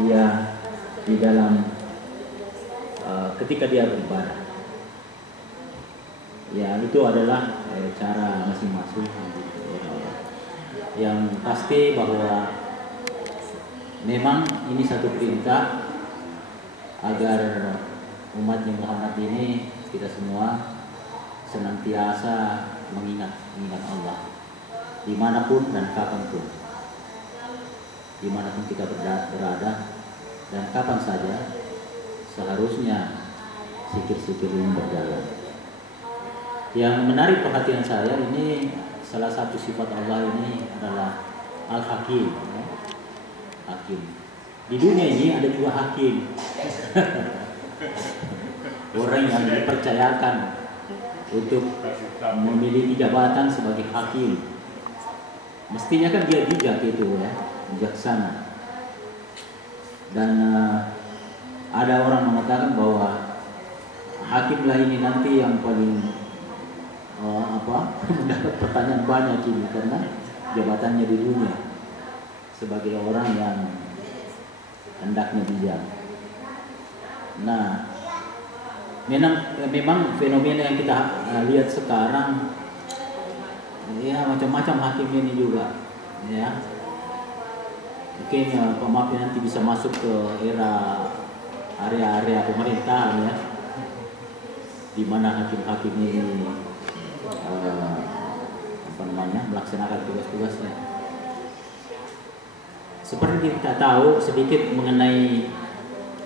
dia di dalam ketika dia beribadah. Ya, itu adalah cara masing-masing. Yang pasti bahwa memang ini satu perintah agar umat Muhammad ini, kita semua senantiasa mengingat Allah dimanapun dan kapanpun, dimanapun kita berada dan kapan saja seharusnya zikir-zikir ini berjalan. Yang menarik perhatian saya ini, salah satu sifat Allah ini adalah Al-Hakim, ya? Hakim. Di dunia ini ada juga hakim. Orang yang dipercayakan untuk memiliki jabatan sebagai hakim. Mestinya kan dia bijak itu, ya, bijaksana. Dan ada orang mengatakan bahwa hakimlah ini nanti yang paling mendapat pertanyaan banyak ini, karena jabatannya di dunia sebagai orang yang hendaknya bijak. Nah, memang fenomena yang kita lihat sekarang, ya macam-macam hakim ini juga, ya. Mungkin Pak Mafi nanti bisa masuk ke era area-area pemerintahan, ya, di mana hakim-hakim ini melaksanakan tugas-tugasnya. Seperti kita tahu sedikit mengenai,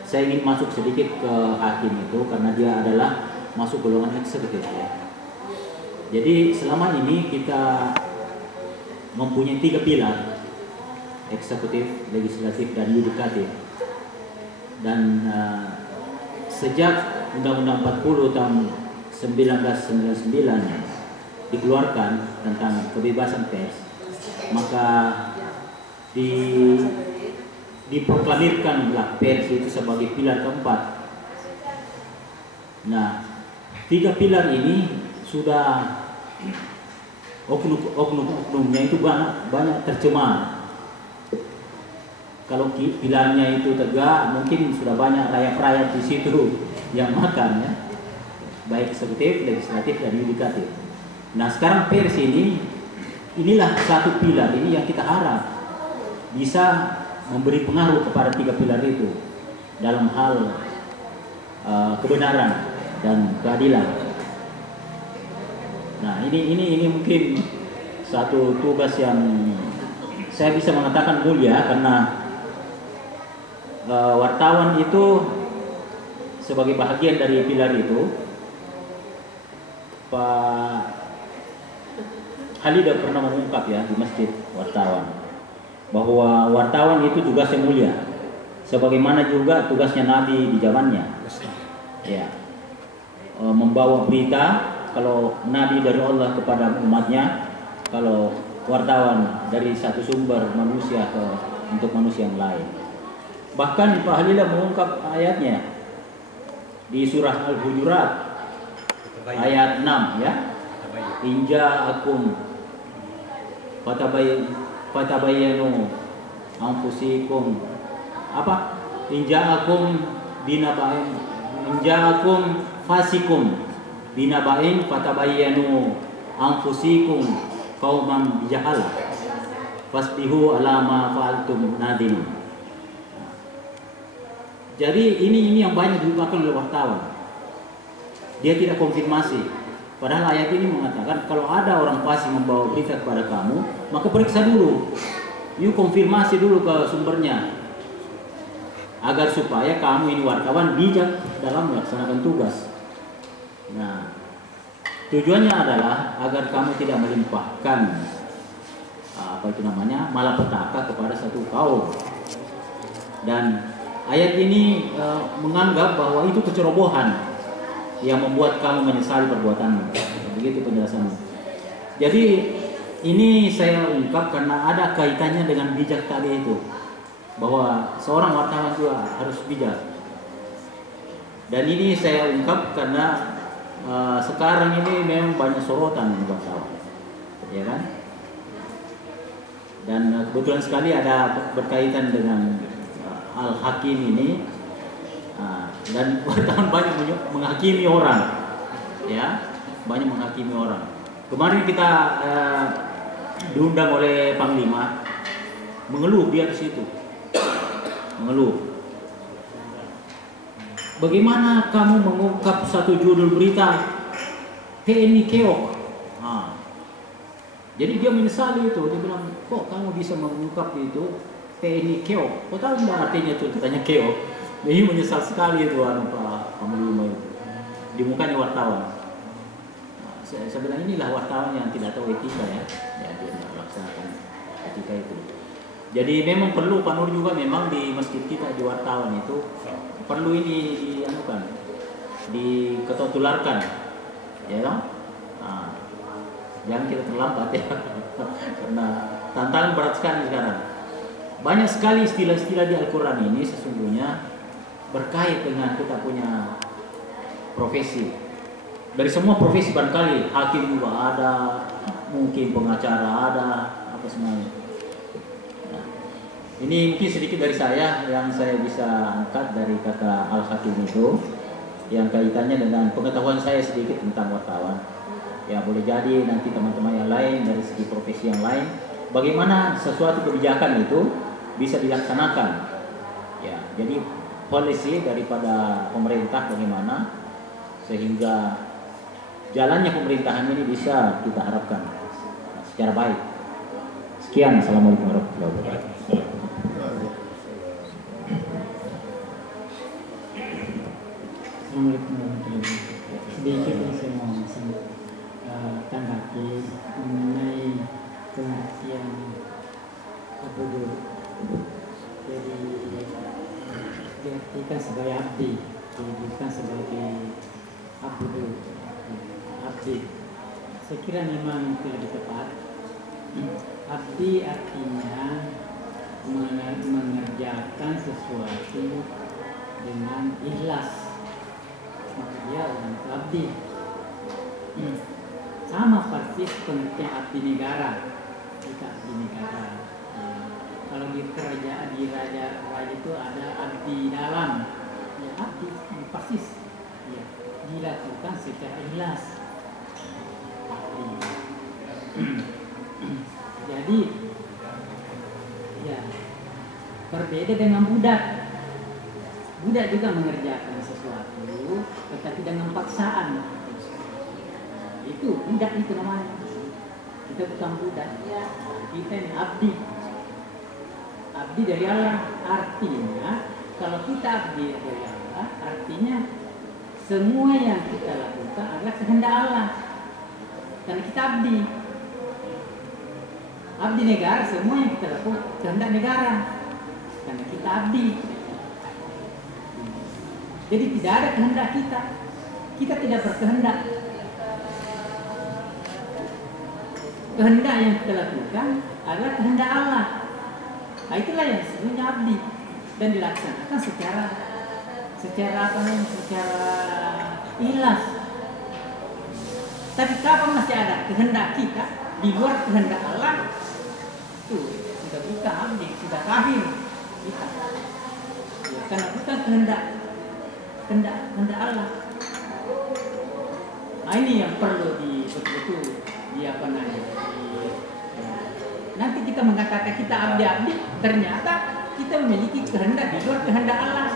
saya ingin masuk sedikit ke hakim itu karena dia adalah masuk golongan eksekutif, ya. Jadi selama ini kita mempunyai 3 pilar: eksekutif, legislatif, dan yudikatif. Dan sejak Undang-Undang 40 tahun 1999 dikeluarkan tentang kebebasan pers, maka diproklamirkanlah pers itu sebagai pilar keempat. Nah, 3 pilar ini sudah oknum-oknumnya itu banyak tercemar. Kalau pilarnya itu tegak, mungkin sudah banyak rakyat-rakyat di situ yang makan, ya, baik eksekutif, legislatif, dan yudikatif. Nah, sekarang pers inilah satu pilar ini yang kita harap bisa memberi pengaruh kepada 3 pilar itu dalam hal kebenaran dan keadilan. Nah, ini mungkin satu tugas yang saya bisa mengatakan mulia, karena wartawan itu sebagai bahagian dari pilar itu. Pak Khalid pernah mengungkap, ya, di masjid wartawan, bahwa wartawan itu tugasnya mulia, sebagaimana juga tugasnya Nabi di zamannya, ya, membawa berita. Kalau Nabi dari Allah kepada umatnya, kalau wartawan dari satu sumber manusia untuk manusia yang lain. Bahkan Pak Halil mengungkap ayatnya di surah Al-Hujurat ayat 6, ya, inja'akum fatabayyanu anfusikum inja'akum fasikum binaba'in fatabayyanu anfusikum qauman bijahalah fasbihu ala ma fa'altum nadim. Jadi ini yang banyak dilupakan oleh wartawan. Dia tidak konfirmasi. Padahal ayat ini mengatakan kalau ada orang fasik membawa berita kepada kamu, maka periksa dulu. You konfirmasi dulu ke sumbernya, agar supaya kamu ini wartawan bijak dalam melaksanakan tugas. Nah, tujuannya adalah agar kamu tidak melimpahkan malapetaka kepada satu kaum. Dan ayat ini menganggap bahwa itu kecerobohan yang membuat kamu menyesali perbuatanmu. Begitu penjelasannya. Jadi ini saya ungkap karena ada kaitannya dengan bijak tadi itu, bahwa seorang wartawan juga harus bijak. Dan ini saya ungkap karena sekarang ini memang banyak sorotan wartawan, ya kan? Dan kebetulan sekali ada berkaitan dengan hakim ini, dan wartawan banyak menghakimi orang, ya, banyak menghakimi orang. Kemarin kita diundang oleh Panglima, mengeluh dia di situ, mengeluh. Bagaimana kamu mengungkap satu judul berita TNI keok? Jadi dia menyesali itu, dia bilang, kok kamu bisa mengungkap itu TNI keok? Kau tahu tidak artinya itu? Katanya keok. Dia menyesal sekali itu Pak Panglima itu di mukanya wartawan. Saya bilang inilah wartawan yang tidak tahu etika ya dia tidak melaksanakan etika itu. Jadi memang perlu Pak Nur juga memang di masjid kita di wartawan itu perlu ini diketularkan, ya kan? Jangan kita terlambat ya, karena tantangan berat sekali sekarang. Banyak sekali istilah-istilah di Al-Quran ini sesungguhnya berkait dengan kita punya profesi. Dari semua profesi barangkali, hakim juga ada, mungkin pengacara ada, apa semuanya. Nah, ini mungkin sedikit dari saya yang saya bisa angkat dari kata Al-Hakim itu, yang kaitannya dengan pengetahuan saya sedikit tentang wartawan. Ya boleh jadi nanti teman-teman yang lain dari segi profesi yang lain, bagaimana sesuatu kebijakan itu bisa dilaksanakan. Ya, jadi polisi daripada pemerintah bagaimana sehingga jalannya pemerintahan ini bisa kita harapkan secara baik. Sekian, assalamualaikum warahmatullahi wabarakatuh. Assalamualaikum warahmatullahi wabarakatuh. Sedikit yang saya mau tanggapi mengenai pengertian abdu. Jadi diartikan sebagai abdi, bukan sebagai abdu. Abdi, saya kira memang itu lebih tepat. Abdi artinya mengerjakan sesuatu dengan ikhlas, maka dia orang itu abdi. Sama persis pengertian abdi negara. Kita abdi negara. Kalau di kerajaan, di raja itu ada abdi dalam. Ya, abdi persis. Ya, dilakukan secara ikhlas. Jadi, ya berbeda dengan budak. Budak juga mengerjakan sesuatu, tetapi dengan paksaan. Itu budak itu namanya. Kita bukan budak. Kita ini abdi. Abdi dari Allah. Artinya kalau kita abdi dari Allah, artinya semua yang kita lakukan adalah kehendak Allah. Karena kita abdi. Abdi negara, semua yang kita lakukan kehendak negara. Karena kita abdi. Jadi tidak ada kehendak kita. Kita tidak berkehendak. Kehendak yang kita lakukan adalah kehendak Allah. Nah, itulah yang sebenarnya abdi dan dilaksanakan secara ikhlas. Tapi kapan masih ada kehendak kita di luar kehendak Allah, itu sudah bukan abdi, sudah kafir kita. Ya, karena bukan kehendak Allah. Nah, ini yang perlu betul-betul nanti kita mengatakan kita abdi-abdi, ternyata kita memiliki kehendak di luar kehendak Allah.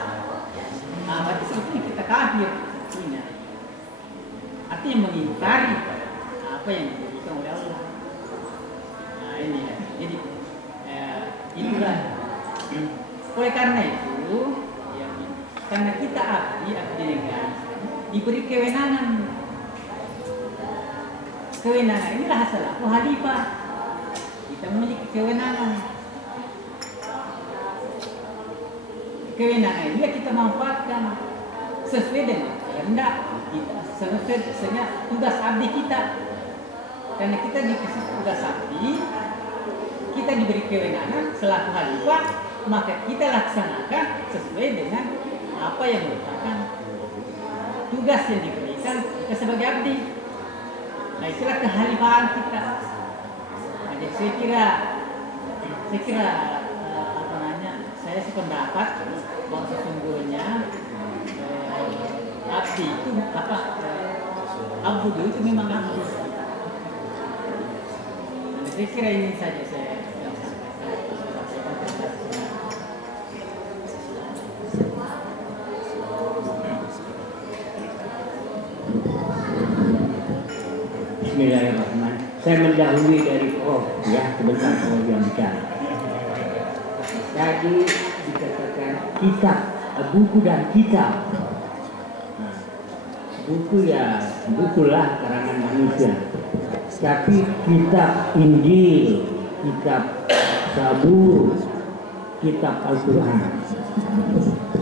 Nah, berarti sebetulnya kita kafir. Artinya mengingkari apa yang diberikan oleh Allah. Nah, ini ya. Jadi itulah. Oleh karena itu, ya, karena kita abdi negara, diberi kewenangan. Kewenangan inilah asal khalifah. Kita memiliki kewenangan. Kewenangan ini kita manfaatkan sesuai dengan kehendak kita, sesuai tugas abdi kita. Karena kita dikasih tugas abdi, kita diberi kewenangan selaku khalifah, maka kita laksanakan sesuai dengan apa yang merupakan tugas yang diberikan kita sebagai abdi. Nah, itulah kekhalifahan kita. Nah, jadi saya kira saya sependapat bahwa sesungguhnya abdi itu apa abdu itu memang abdi. Saya kira ini saja saya Bismillahirrahmanirrahim. Saya mendahului dari Prof ya, sebentar kemudian bicara. Tadi dikatakan kitab, buku dan kitab. Nah, buku ya bukulah karangan manusia. Tapi kitab Injil, kitab Zabur, kitab Al-Quran.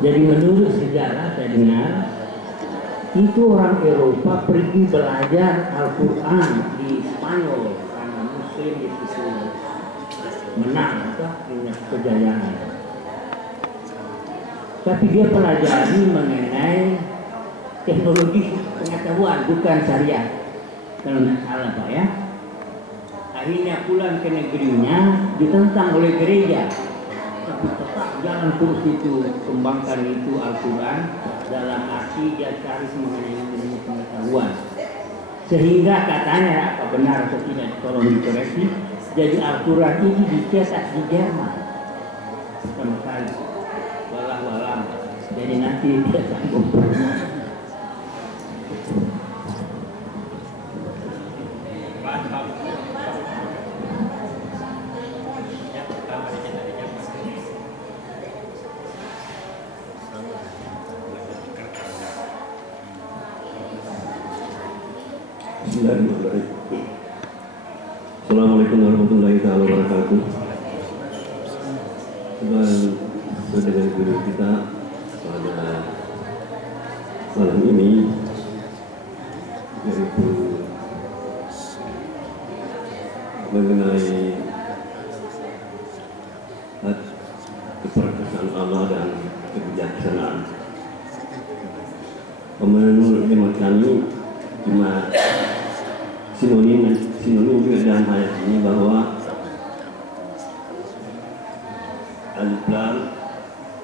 Jadi menurut sejarah saya dengar itu orang Eropa pergi belajar Al-Quran di Spanyol karena Muslim di situ menang punya kejayaan. Tapi dia pelajari mengenai teknologi pengetahuan bukan syariat. Kalau tidak salah Pak ya. Akhirnya pulang ke negerinya ditentang oleh gereja. Tapi tetap jangan terus itu kembangkan itu Al-Quran dalam arti dia cari mengenai ilmu pengetahuan. Sehingga katanya apa benar atau tidak tolong dikoreksi. Jadi Al-Quran ini dicetak di Jerman pertama kali. Walau jadi nanti dia sanggup. Assalamualaikum warahmatullahi wabarakatuh. Saudara guru kita pada malam ini yaitu mengenai keperkasaan Allah dan kebijaksanaan. Menurut hemat kami cuma sinonim juga dalam ayat ini bahwa alif lam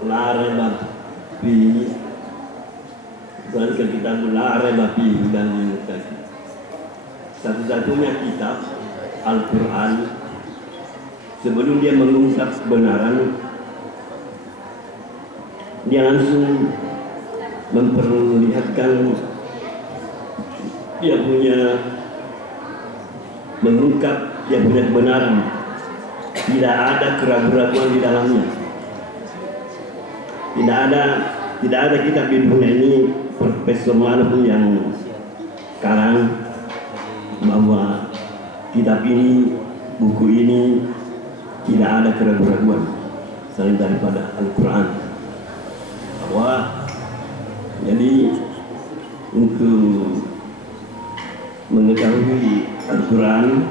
la raiba fi zalikal kitab la raiba fi dan satu-satunya kitab Al-Quran sebelum dia mengungkap kebenaran dia langsung memperlihatkan dia punya mengungkap dia punya kebenaran, tidak ada keraguan-keraguan di dalamnya, tidak ada kitab di dunia ini profesor manapun yang karang bahwa kitab ini, buku ini tidak ada keraguan-keraguan selain daripada Al-Quran. Bahwa jadi untuk mengetahui Al-Quran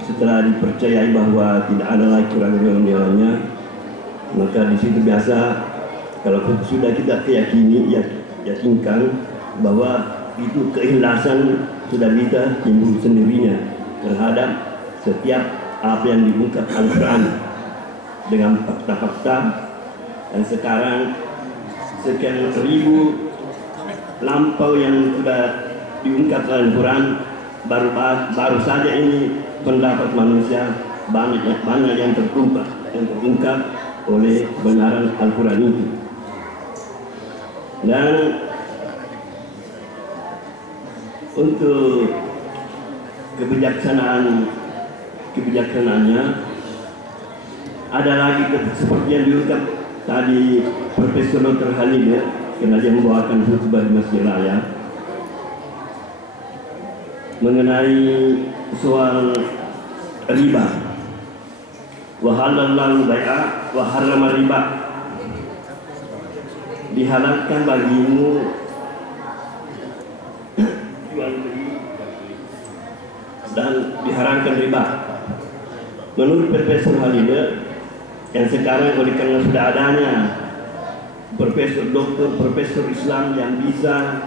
setelah dipercayai bahwa tidak ada lagi keraguan di dalamnya, maka di situ biasa kalau sudah kita yakinkan bahwa itu keikhlasan sudah bisa timbul sendirinya terhadap setiap apa yang diungkap Al-Quran dengan fakta-fakta. Dan sekarang sekian ribu lampau yang sudah diungkap Al-Quran, baru saja ini pendapat manusia banyak yang terungkap oleh kebenaran Al-Quran itu. Dan untuk kebijaksanaannya ada lagi seperti yang diungkap tadi Profesor Dr. Halil ya, karena dia membawakan khutbah di Masjid Raya mengenai soal riba. Wa halallahu bai'a wa harrama riba. Dihalalkan bagimu jual beli dan diharamkan riba. Menurut Profesor Halil yang sekarang oleh karena sudah adanya Profesor Doktor, Profesor Islam yang bisa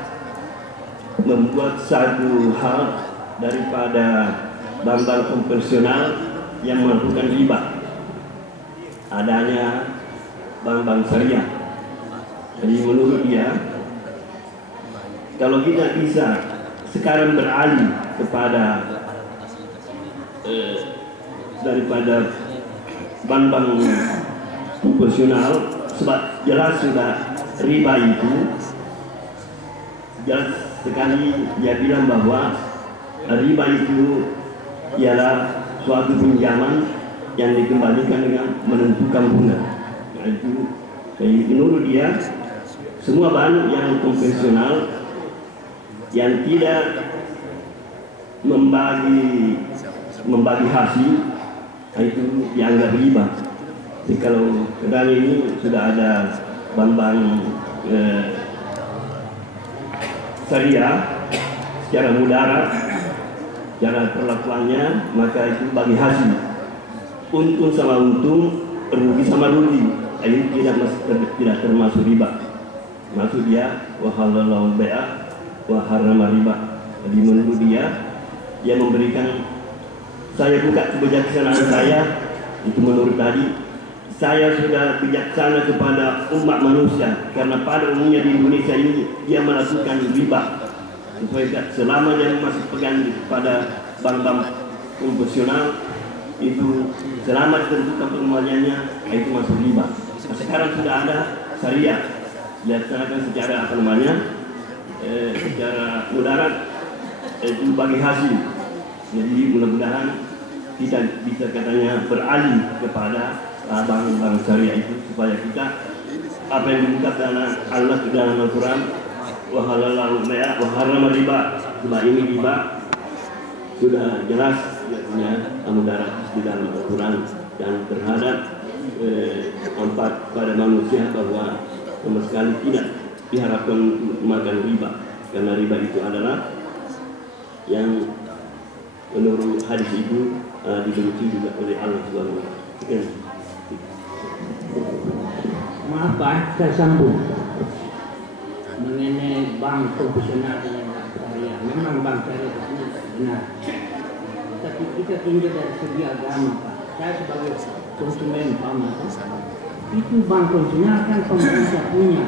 membuat satu hal daripada bank-bank konvensional yang melakukan riba, adanya bank-bank syariah. Jadi menurut dia, kalau kita bisa sekarang beralih kepada daripada bank-bank konvensional, sebab jelas sudah riba itu jelas sekali dia bilang bahwa riba itu ialah suatu pinjaman yang dikembalikan dengan menentukan bunga. Nah, itu menurut dia semua bank yang konvensional yang tidak membagi hasil itu dianggap riba. Jadi kalau sekarang ini sudah ada bank-bank syariah secara mudarat, cara perlakuannya, maka itu bagi hasil, untung sama untung, rugi sama rugi, ini tidak termasuk riba. Maksud dia wahalallahu bai'a wa harrama riba. Jadi menurut dia memberikan, saya buka kebijaksanaan saya itu menurut tadi, saya sudah bijaksana kepada umat manusia karena pada umumnya di Indonesia ini dia melakukan riba. Selama dia masih pegang pada bank-bank konvensional itu, selama ditentukan pengembaliannya itu masuk riba. Nah, sekarang sudah ada syariah dilaksanakan secara secara mudarat itu bagi hasil. Jadi mudah-mudahan kita bisa katanya beralih kepada bank-bank syariah itu, supaya kita apa yang diungkapkan Allah dalam Al-Quran, wa halallahu bai'a wa harrama riba, sebab ini riba sudah jelas ya, mudarat di dalam Al-Quran, dan terhadap empat pada manusia bahwa sama sekali tidak diharapkan makan riba, karena riba itu adalah yang menurut hadis itu dibenci juga oleh Allah Subhanahu wa Ta'ala. Maaf Pak, saya sambung mengenai bank konvensional dengan bank syariah. Memang bank syariah itu benar, tapi kita tinjau dari segi agama Pak. Saya sebagai konsumen itu bank konvensional kan pemerintah punya.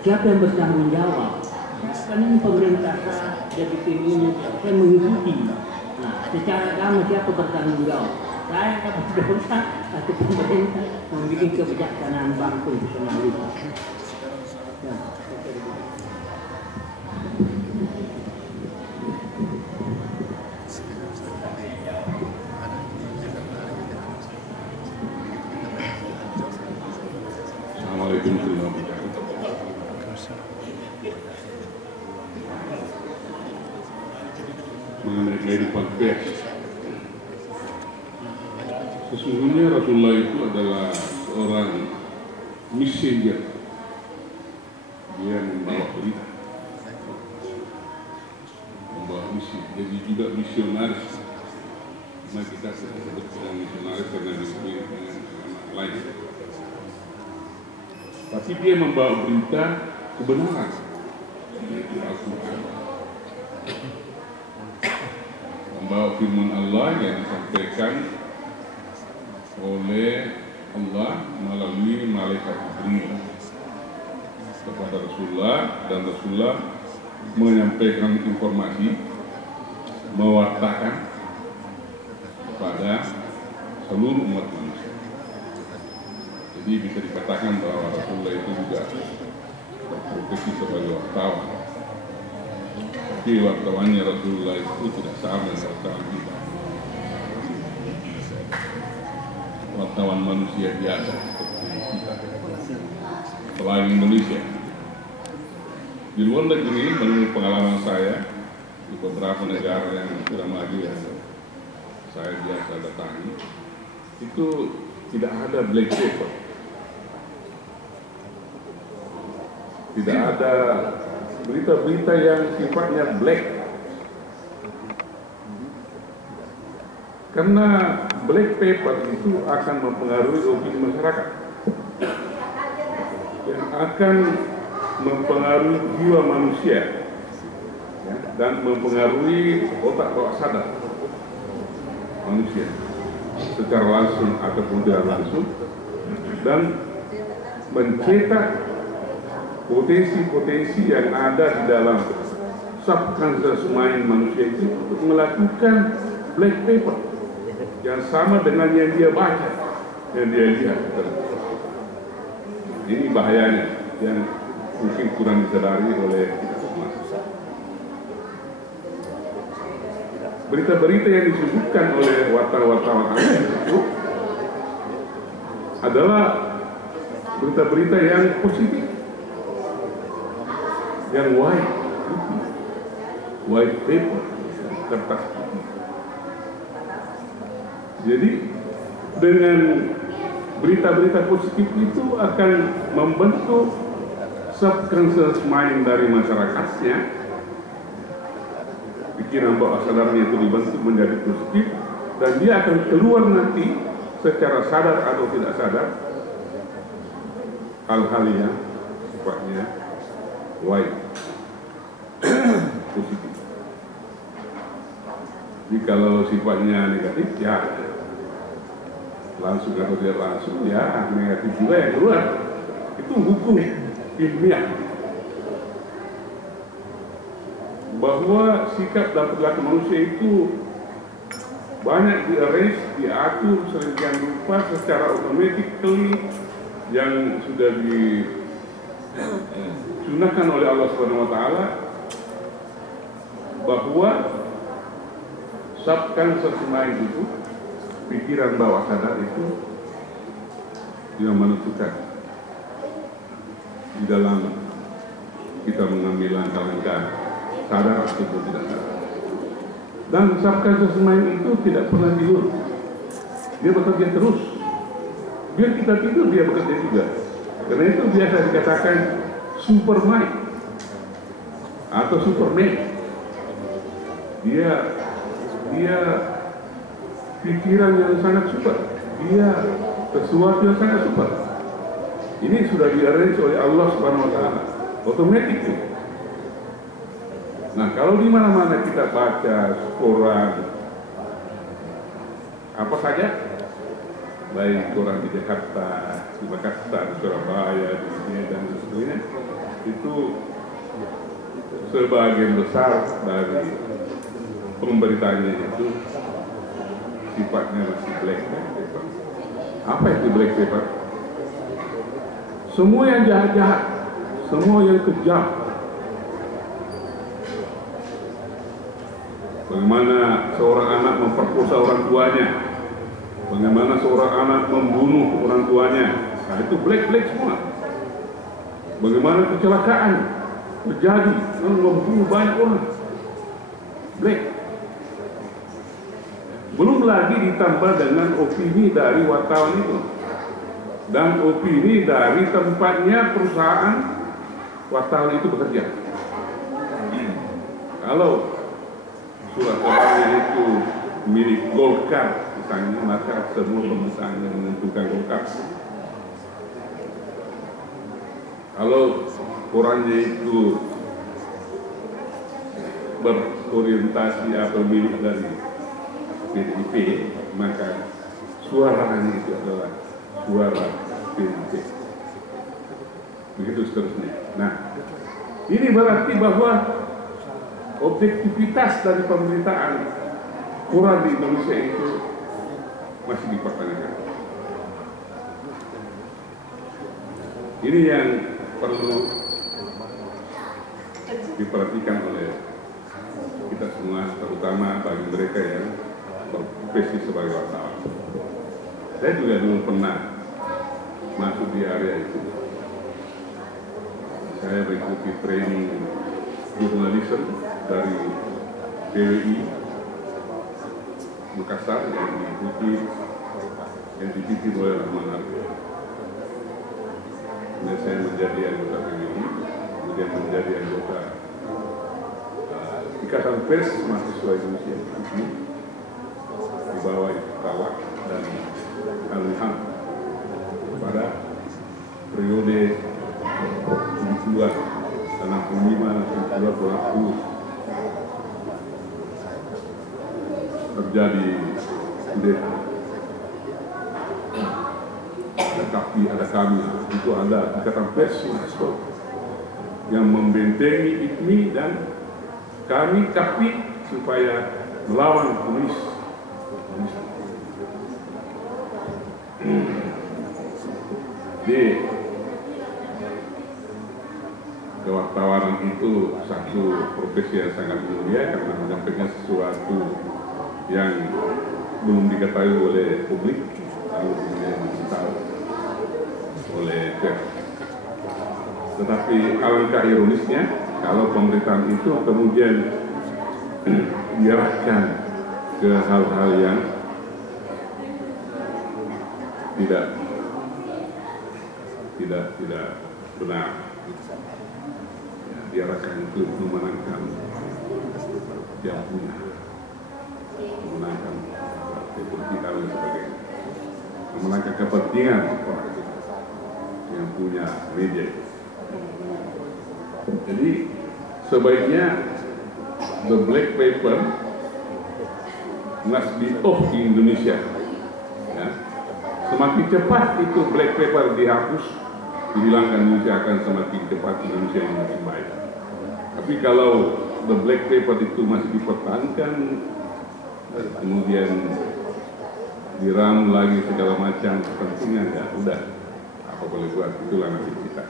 Siapa yang bertanggung jawab? Karena ini pemerintah jadi tim ini, saya mengikuti. Nah, secara agama siapa bertanggung jawab? Saya dapat dosa atau pemerintah membuat kebijaksanaan bank konvensional itu. Ya. Assalamualaikum warahmatullahi wabarakatuh. Mengenai kehidupan pers, sesungguhnya Rasulullah itu adalah seorang messenger. Dia membawa berita, membawa misi, jadi juga misionaris. Nah, kita sebut misionaris karena disebut dengan lain. Tapi dia membawa berita kebenaran, yaitu Al-Quran. Membawa firman Allah yang disampaikan oleh Allah melalui malaikat Jibril kepada Rasulullah, dan Rasulullah menyampaikan informasi, mewartakan kepada seluruh umat manusia. Jadi bisa dikatakan bahwa Rasulullah itu juga berprofesi sebagai wartawan. Tapi wartawannya Rasulullah itu tidak sama dengan wartawan kita. Wartawan manusia biasa seperti kita, selain Indonesia. Di luar negeri, menurut pengalaman saya di beberapa negara yang sudah maju yang saya biasa datangi, itu tidak ada black paper, tidak ada berita-berita yang sifatnya black, karena black paper itu akan mempengaruhi opini masyarakat, yang akan mempengaruhi jiwa manusia, ya, dan mempengaruhi otak bawah sadar manusia secara langsung ataupun tidak langsung, dan mencetak potensi-potensi yang ada di dalam subconscious mind manusia itu untuk melakukan black paper yang sama dengan yang dia baca, yang dia lihat. Ini bahayanya yang mungkin kurang disadari oleh kita semua. Berita-berita yang disebutkan oleh wartawan-wartawan itu adalah berita-berita yang positif, yang white paper, kertas putih. Jadi dengan berita-berita positif itu akan membentuk subconscious mind dari masyarakatnya, pikiran bawah sadarnya itu dibentuk menjadi positif, dan dia akan keluar nanti secara sadar atau tidak sadar hal-hal yang sifatnya white positif. Jadi kalau sifatnya negatif, ya langsung atau tidak langsung, ya negatif juga yang keluar. Itu hukum ilmiah bahwa sikap dan perilaku manusia itu banyak di-arrange, diatur sedemikian rupa secara automatically yang sudah disunahkan oleh Allah Subhanahu wa taala, bahwa subconscious mind itu, pikiran bawah sadar itu yang menentukan di dalam kita mengambil langkah-langkah sadar atau tidak sadar. Dan subconscious mind itu tidak pernah tidur, dia bekerja terus. Biar kita tidur dia bekerja juga. Karena itu biasa dikatakan super mind atau superman. Dia pikiran yang sangat super, dia sesuatu yang sangat super. Ini sudah di-arrange oleh Allah Subhanahu wa taala, otomatis. Nah, kalau di mana-mana kita baca koran apa saja, baik koran di Jakarta, di Makassar, di Surabaya, di sini dan sebagainya, itu sebagian besar dari pemberitanya itu sifatnya masih black paper. Apa itu black paper? Semua yang jahat-jahat, semua yang kejam, bagaimana seorang anak memperkosa orang tuanya, bagaimana seorang anak membunuh orang tuanya, nah itu black semua. Bagaimana kecelakaan terjadi, membunuh banyak orang, black. Belum lagi ditambah dengan opini dari wartawan itu dan opini dari tempatnya perusahaan wartawan itu bekerja. Kalau surat kabarnya itu milik Golkar misalnya, maka semua pemberitaan yang menentukan Golkar. Kalau korannya itu berorientasi atau milik dari PDIP, maka suaranya itu adalah suara PDIP. Begitu seterusnya. Nah, ini berarti bahwa objektivitas dari pemberitaan koran di Indonesia itu masih dipertanyakan. Ini yang perlu diperhatikan oleh kita semua, terutama bagi mereka yang berprofesi sebagai wartawan. Saya juga dulu pernah masuk di area itu. Saya mengikuti training jurnalisme dari BWI Makassar yang dipimpin oleh Rahman Arif. Kemudian saya menjadi anggota BWI, kemudian menjadi anggota Ikatan Pers Mahasiswa Indonesia di bawah Iftawak dan Al-Ilham pada periode 72, 65, 62 terjadi kudeta. Ada kami itu ada ikatan pers nasional yang membentengi IPMI dan kami KAPI supaya melawan komunis. Di kewartawanan itu satu profesi yang sangat mulia karena menyampaikan sesuatu yang belum diketahui oleh publik lalu kemudian diketahui oleh pers. Tetapi alangkah ironisnya kalau pemberitaan itu kemudian diarahkan ke hal-hal yang tidak benar, ya, diarahkan untuk memenangkan yang punya, memenangkan partai politik dan sebagainya, memenangkan kepentingan orang itu yang punya media. Jadi sebaiknya the black paper must be off di Indonesia. Ya. Semakin cepat itu black paper dihapus, dihilangkan, Indonesia akan semakin cepat Indonesia yang makin baik. Tapi kalau the black paper itu masih dipertahankan, kemudian diramu lagi segala macam kepentingan, ya udah, apa boleh buat, itulah nasib kita.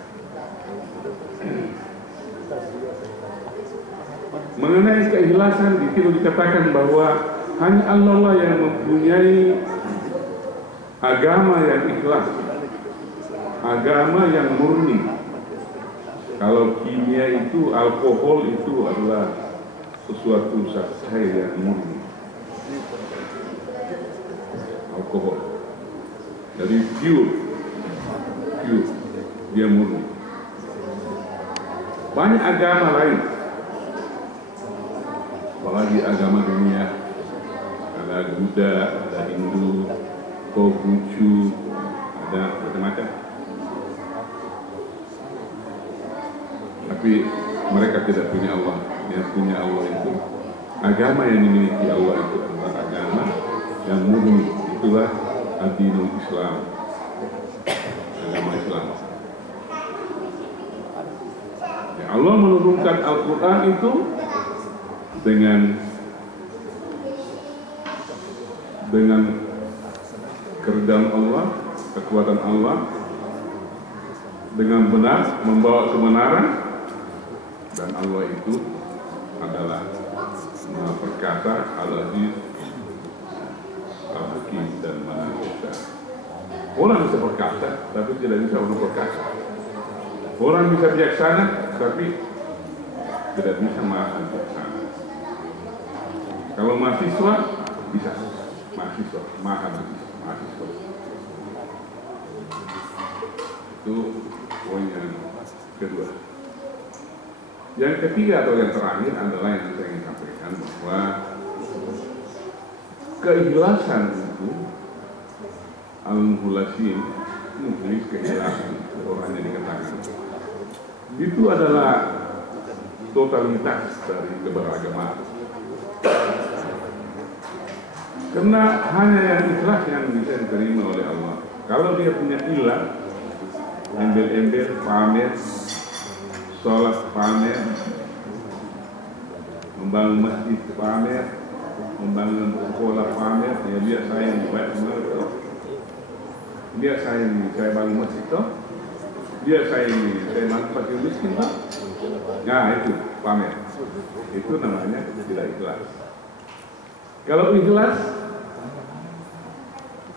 Mengenai keikhlasan, di situ dikatakan bahwa hanya Allah lah yang mempunyai agama yang ikhlas, agama yang murni. Kalau kimia itu, alkohol itu adalah sesuatu sakai yang murni. Alkohol dari pure, dia murni. Banyak agama lain, apalagi agama dunia, ada Buddha, ada Hindu, Konghucu, ada macam-macam. Tapi mereka tidak punya Allah. Yang punya Allah itu, agama yang dimiliki Allah itu adalah agama yang murni. Itulah ad-dinul Islam, agama Islam. Ya, Allah menurunkan Al-Quran itu dengan keridhaan Allah, kekuatan Allah, dengan benar membawa kebenaran, dan Allah itu adalah Maha Perkasa, Al-Aziz, Al-Hakim, dan Maha Kuasa. Orang bisa perkasa, tapi tidak bisa orang perkasa. Orang bisa bijaksana, tapi tidak bisa maha bijaksana. Kalau mahasiswa bisa mahasiswa, mahasiswa. Itu poin yang kedua. Yang ketiga atau yang terakhir adalah yang saya ingin sampaikan bahwa keikhlasan itu al-mukhlisin, mukhlis keikhlasan orang yang dikatakan itu adalah totalitas dari keberagamaan. Karena hanya yang ikhlas yang bisa diterima oleh Allah. Kalau dia punya ilah, embel-embel, pamer, sholat pamer, membangun masjid pamer, membangun sekolah pamer, ya dia sayang baik semuanya. Dia sayang saya bangun masjid toh, dia sayang saya bangun fakir miskin toh. Nah itu pamer, itu namanya tidak ikhlas. Kalau ikhlas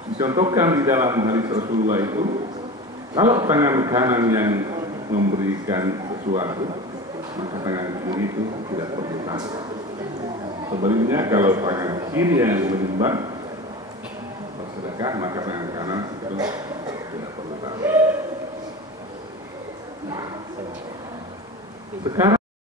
dicontohkan di dalam hadis Rasulullah itu, kalau tangan kanan yang memberikan sesuatu, maka tangan kiri itu tidak perlu tahan. Sebaliknya kalau tangan kiri yang menyumbang bersedekah, maka tangan kanan itu tidak perlu tahan. Sekarang